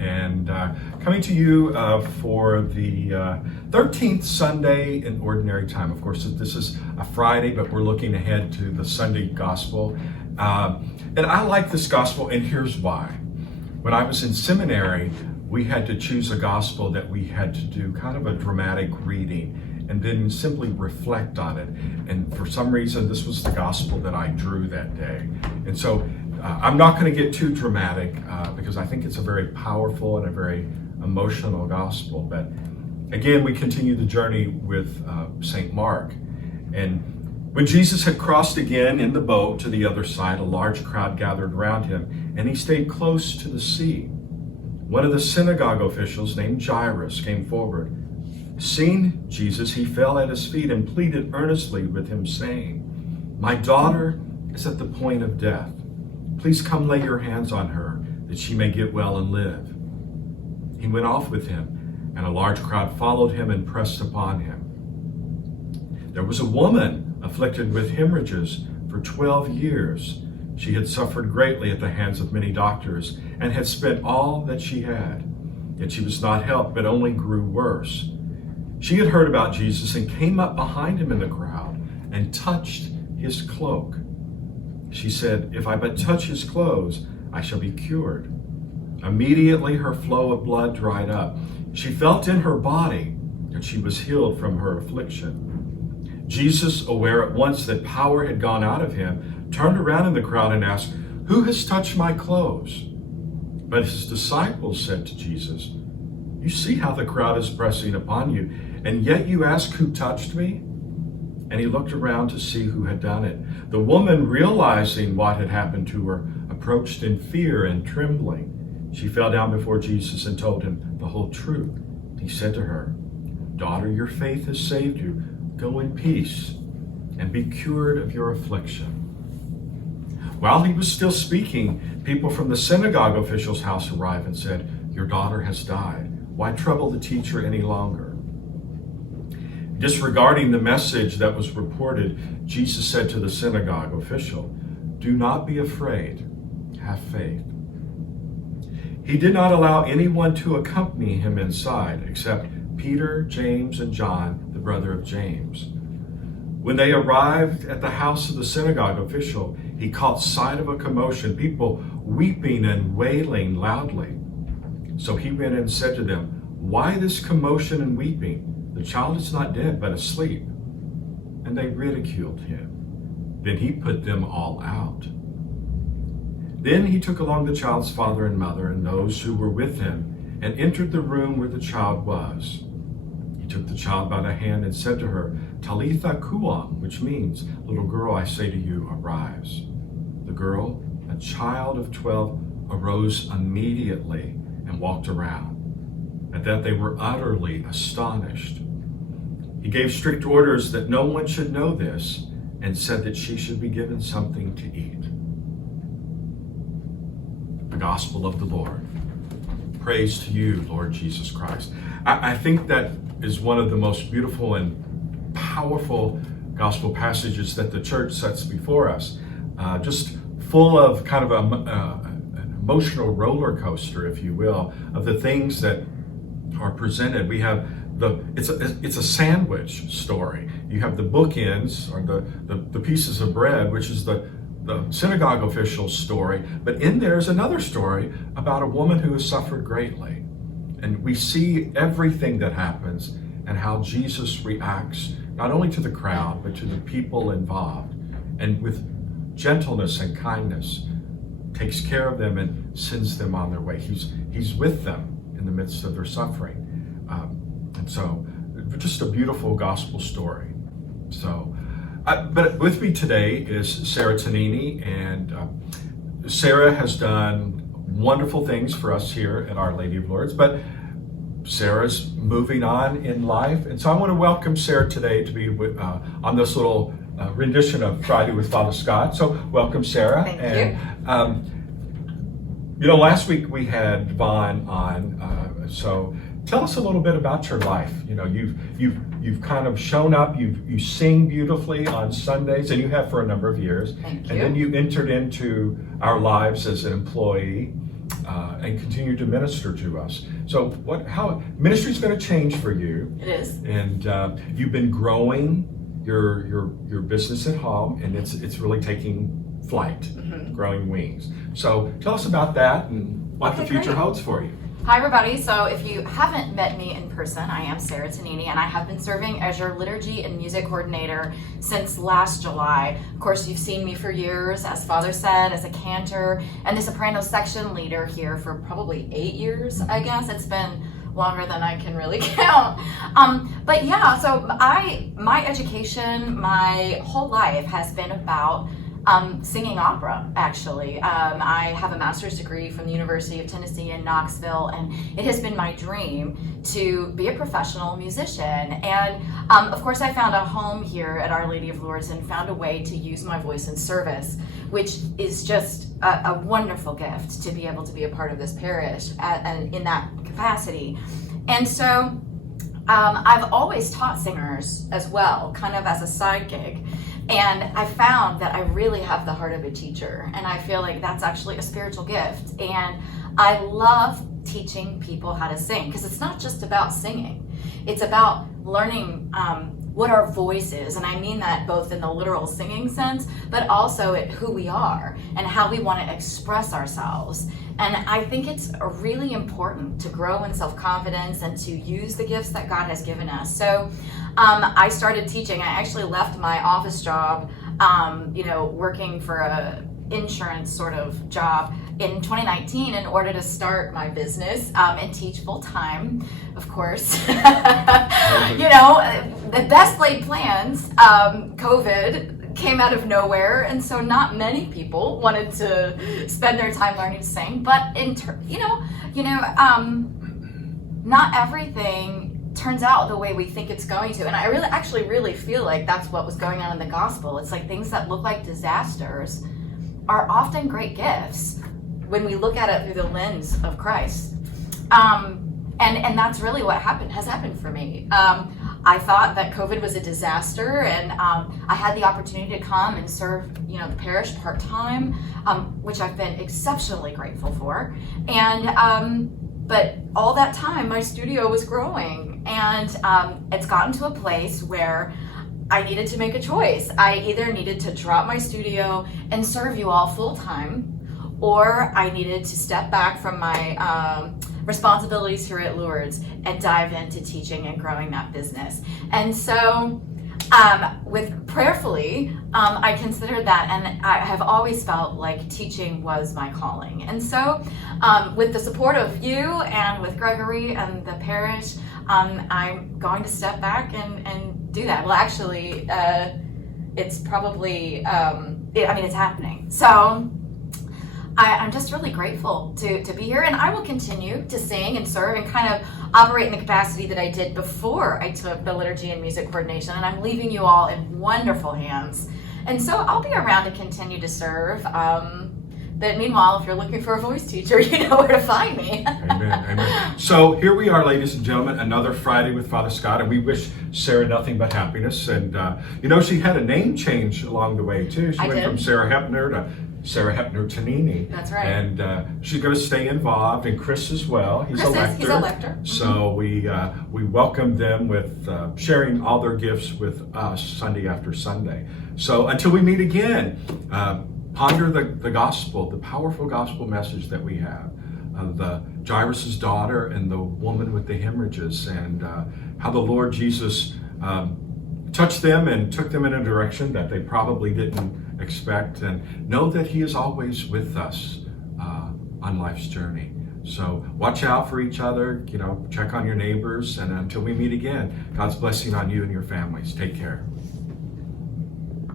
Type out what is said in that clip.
and coming to you for the 13th Sunday in Ordinary Time. Of course, this is a Friday, but we're looking ahead to the Sunday Gospel. And I like this Gospel, and here's why. When I was in seminary, we had to choose a Gospel that we had to do kind of a dramatic reading and then simply reflect on it. And for some reason, this was the Gospel that I drew that day. And so I'm not going to get too dramatic because I think it's a very powerful and a very emotional Gospel. But again, we continue the journey with St. Mark. And when Jesus had crossed again in the boat to the other side, a large crowd gathered around him, and he stayed close to the sea. One of the synagogue officials named Jairus came forward. Seeing Jesus, he fell at his feet and pleaded earnestly with him, saying, "My daughter is at the point of death. Please come lay your hands on her, that she may get well and live." He went off with him, and a large crowd followed him and pressed upon him. There was a woman afflicted with hemorrhages for 12 years. She had suffered greatly at the hands of many doctors and had spent all that she had. Yet she was not helped, but only grew worse. She had heard about Jesus and came up behind him in the crowd and touched his cloak. She said, "If I but touch his clothes, I shall be cured." Immediately her flow of blood dried up. She felt in her body that she was healed from her affliction. Jesus, aware at once that power had gone out of him, turned around in the crowd and asked, "Who has touched my clothes?" But his disciples said to Jesus, "You see how the crowd is pressing upon you, and yet you ask, 'Who touched me?'" And he looked around to see who had done it. The woman, realizing what had happened to her, approached in fear and trembling. She fell down before Jesus and told him the whole truth. He said to her, "Daughter, your faith has saved you. Go in peace and be cured of your affliction." While he was still speaking, people from the synagogue official's house arrived and said, "Your daughter has died. Why trouble the teacher any longer?" Disregarding the message that was reported, Jesus said to the synagogue official, "Do not be afraid. Have faith." He did not allow anyone to accompany him inside except Peter, James, and John, the brother of James. When they arrived at the house of the synagogue official, he caught sight of a commotion, people weeping and wailing loudly. So he went and said to them, "Why this commotion and weeping? The child is not dead, but asleep." And they ridiculed him. Then he put them all out. Then he took along the child's father and mother and those who were with him and entered the room where the child was. He took the child by the hand and said to her, "Talitha koum," which means, "Little girl, I say to you, arise." The girl, a child of 12, arose immediately and walked around. At that they were utterly astonished. He gave strict orders that no one should know this and said that she should be given something to eat. The Gospel of the Lord. Praise to you, Lord Jesus Christ. I think that is one of the most beautiful and powerful gospel passages that the church sets before us. Just full of kind of an emotional roller coaster, if you will, of the things that are presented. We have it's a sandwich story. You have the bookends, or the pieces of bread, which is the synagogue official's story, but in there's another story about a woman who has suffered greatly. And we see everything that happens and how Jesus reacts not only to the crowd, but to the people involved. And with gentleness and kindness, takes care of them and sends them on their way. He's with them in the midst of their suffering. And so, just a beautiful gospel story. So, but with me today is Sarah Tonini, and Sarah has done wonderful things for us here at Our Lady of Lourdes, but Sarah's moving on in life. And so I want to welcome Sarah today to be on this little rendition of Friday with Father Scott. So welcome, Sarah. Thank you. Last week we had Vaughn on, so tell us a little bit about your life. You've kind of shown up, you sing beautifully on Sundays, and you have for a number of years. Thank you. And then you entered into our lives as an employee. and continue to minister to us. So how ministry is going to change for you. It is. And you've been growing your business at home, and it's really taking flight, growing wings. So tell us about that and what the future holds for you. Hi everybody, so if you haven't met me in person, I am Sarah Tonini, and I have been serving as your liturgy and music coordinator since last July. Of course, you've seen me for years, as Father said, as a cantor and the soprano section leader here for probably 8 years, I guess. It's been longer than I can really count. But yeah, so my education, my whole life has been about singing opera, actually. I have a master's degree from the University of Tennessee in Knoxville, and it has been my dream to be a professional musician. And of course, I found a home here at Our Lady of Lourdes and found a way to use my voice in service, which is just a wonderful gift to be able to be a part of this parish and in that capacity. And so I've always taught singers as well, kind of as a side gig. And I found that I really have the heart of a teacher, and I feel like that's actually a spiritual gift. And I love teaching people how to sing, because it's not just about singing. It's about learning what our voice is, and I mean that both in the literal singing sense, but also who we are and how we want to express ourselves. And I think it's really important to grow in self-confidence and to use the gifts that God has given us. So I started teaching. I actually left my office job, working for a insurance sort of job in 2019 in order to start my business and teach full-time, of course. The best laid plans, COVID came out of nowhere, and so not many people wanted to spend their time learning to sing. But not everything turns out the way we think it's going to. And I really feel like that's what was going on in the gospel. It's like things that look like disasters are often great gifts when we look at it through the lens of Christ. And that's really what has happened for me. I thought that COVID was a disaster, and I had the opportunity to come and serve, the parish part-time, which I've been exceptionally grateful for. And but all that time, my studio was growing, and it's gotten to a place where I needed to make a choice. I either needed to drop my studio and serve you all full-time, or I needed to step back from my responsibilities here at Lourdes and dive into teaching and growing that business. And so with prayerfully, I considered that, and I have always felt like teaching was my calling. And so with the support of you and with Gregory and the parish, I'm going to step back and do that. Well, actually, it's probably, it's happening. So I'm just really grateful to be here, and I will continue to sing and serve and kind of operate in the capacity that I did before I took the liturgy and music coordination, and I'm leaving you all in wonderful hands. And so I'll be around to continue to serve. But meanwhile, if you're looking for a voice teacher, you know where to find me. Amen. So here we are, ladies and gentlemen, another Friday with Father Scott, and we wish Sarah nothing but happiness. And she had a name change along the way too. She went from Sarah Hepner to Sarah Hepner Tonini. That's right. And she's going to stay involved, and Chris as well. He's a lector. He's a lector. So we welcome them with sharing all their gifts with us Sunday after Sunday. So until we meet again, ponder the gospel, the powerful gospel message that we have of the Jairus' daughter and the woman with the hemorrhages, and how the Lord Jesus touched them and took them in a direction that they probably didn't expect, and know that He is always with us on life's journey. So watch out for each other, check on your neighbors, and until we meet again, God's blessing on you and your families. Take care.